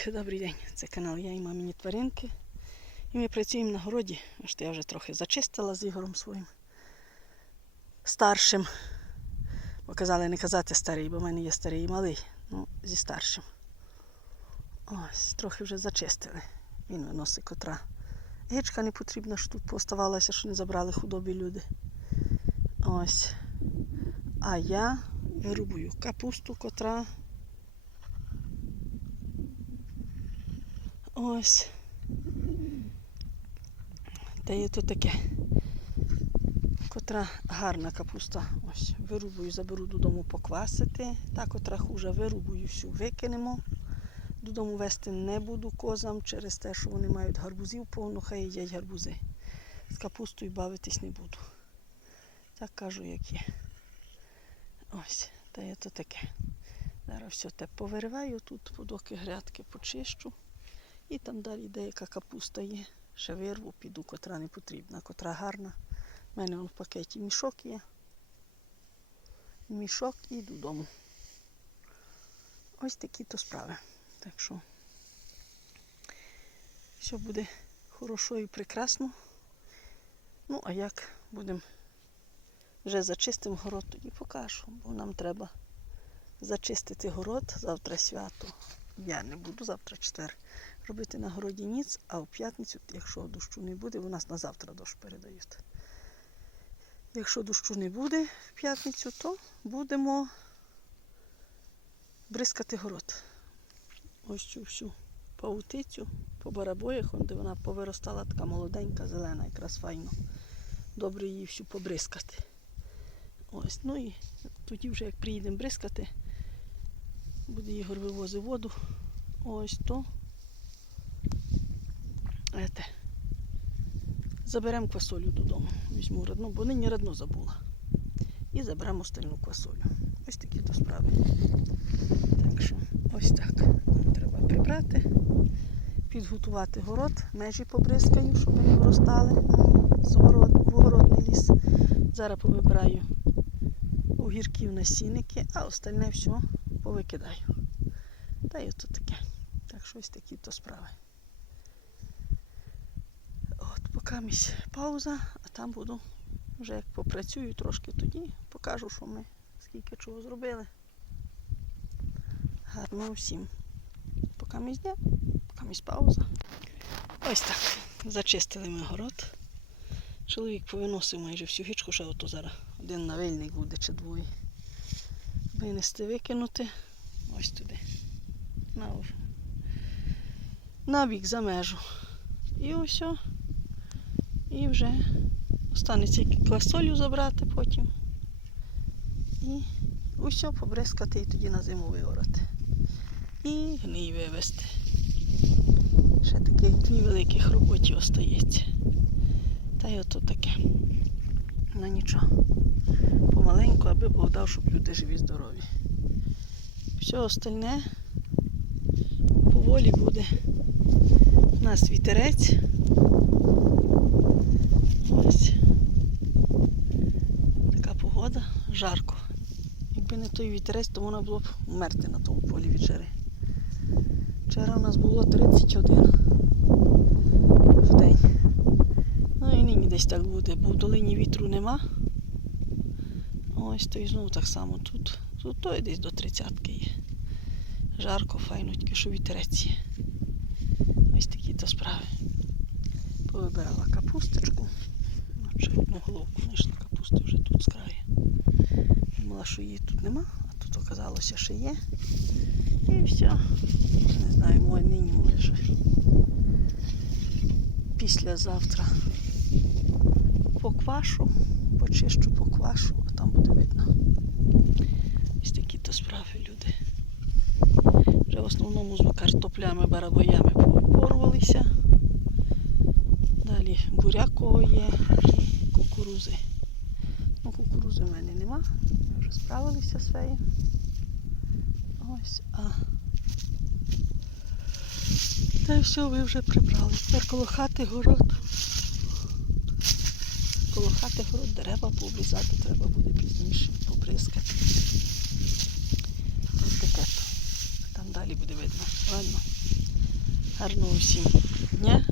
добрий день. Це канал Я і мамині тваринки. І ми працюємо на городі. Бачите, я вже трохи зачистила з Ігорем своїм старшим. Бо казали не казати старий, бо в мене є старий і малий. Ну, зі старшим. Ось, трохи вже зачистили. Він виносить котра. Гичка не потрібна, що тут поставалася, що не забрали худобі люди. Ось. А я вирубую капусту, котра Ось. Та є тут таке. Котра гарна капуста. Ось, вирубую, заберу додому поквасити. Та, котра хуже, вирубую всю, викинемо. Додому вести не буду козам через те, що вони мають гарбузів повно, хай їдять гарбузи. З капустою бавитись не буду. Так кажу, як є. Ось, та є то таке. Зараз все те повириваю тут, подоки грядки почищу. І там далі деяка капуста є. Ще вирву, піду, котра не потрібна, котра гарна. У мене в пакеті мішок є. Мішок і йду додому. Ось такі то справи. Так що все буде хорошо і прекрасно. Ну, а як будемо вже зачистимо город, тоді покажу, бо нам треба зачистити город. Завтра свято. Я не буду завтра четвер робити на городі ніц, а в п'ятницю, якщо дощу не буде, у нас на завтра дощ передають. Якщо дощу не буде в п'ятницю, то будемо бризкати город. Ось цю всю паутицю по барабоях, де вона повиростала така молоденька, зелена, якраз файно. Добре її всю побризкати. Ось, ну і тоді вже як приїдемо бризкати, буде Ігор вивозив воду. Ось то. Ете. Заберемо квасолю додому. Візьму родну, бо нині родну забула. І заберемо остальну квасолю. Ось такі то справи. Так що ось так. Треба прибрати, підготувати город, межі побризкаю, щоб вони виростали з город, в огородний ліс. Зараз повибираю огірків насінники, а остальне все повикидаю. Та й ото таке. Так що ось такі то справи. От поки місь пауза, а там буду вже як попрацюю трошки тоді, покажу, що ми скільки чого зробили. Гарно всім. Поки місь дня, поки місь пауза. Ось так. Зачистили ми город. Чоловік повиносив майже всю гічку, ще ото зараз один навильник буде чи двоє. Винести, викинути. Ось туди. На, на бік за межу. І ось. І вже останеться квасолю забрати потім. І усе побризкати і тоді на зиму виорати. І гній вивезти. Ще таких дві великих роботі остається. Та й ото таке. Ну нічого. Помаленьку, аби Бог дав, щоб люди живі, здорові. Все остальне поволі буде. У нас вітерець. Ось. Така погода, жарко. Якби не той вітерець, то можна було б вмерти на тому полі від. Вчора у нас було 31 в день. Ну і нині десь так буде, бо в долині вітру нема. Ось то і знову так само тут. Тут то і десь до 30 є. Жарко, файно, тільки що вітерець є. Ось такі то справи. Повибирала капусточку. Ну, головку знайшла капусти вже тут з краю. Думала, що її тут нема, а тут оказалося, що є. І все. Не знаю, мой нині може. Післязавтра поквашу, почищу поквашу, а там буде видно. Ось такі то справи, люди. Вже в основному з картоплями, барабоями порвалися. Далі буряково є і кукурузи. Ну, кукурузи в мене нема. Ми вже справилися своєю. Ось, а. Та й все, ви вже прибрали. Тепер коло хати город. Коло хати город дерева пообрізати треба буде пізніше, побризкати. Ось таке. Там далі буде видно. Ладно. Гарного всім дня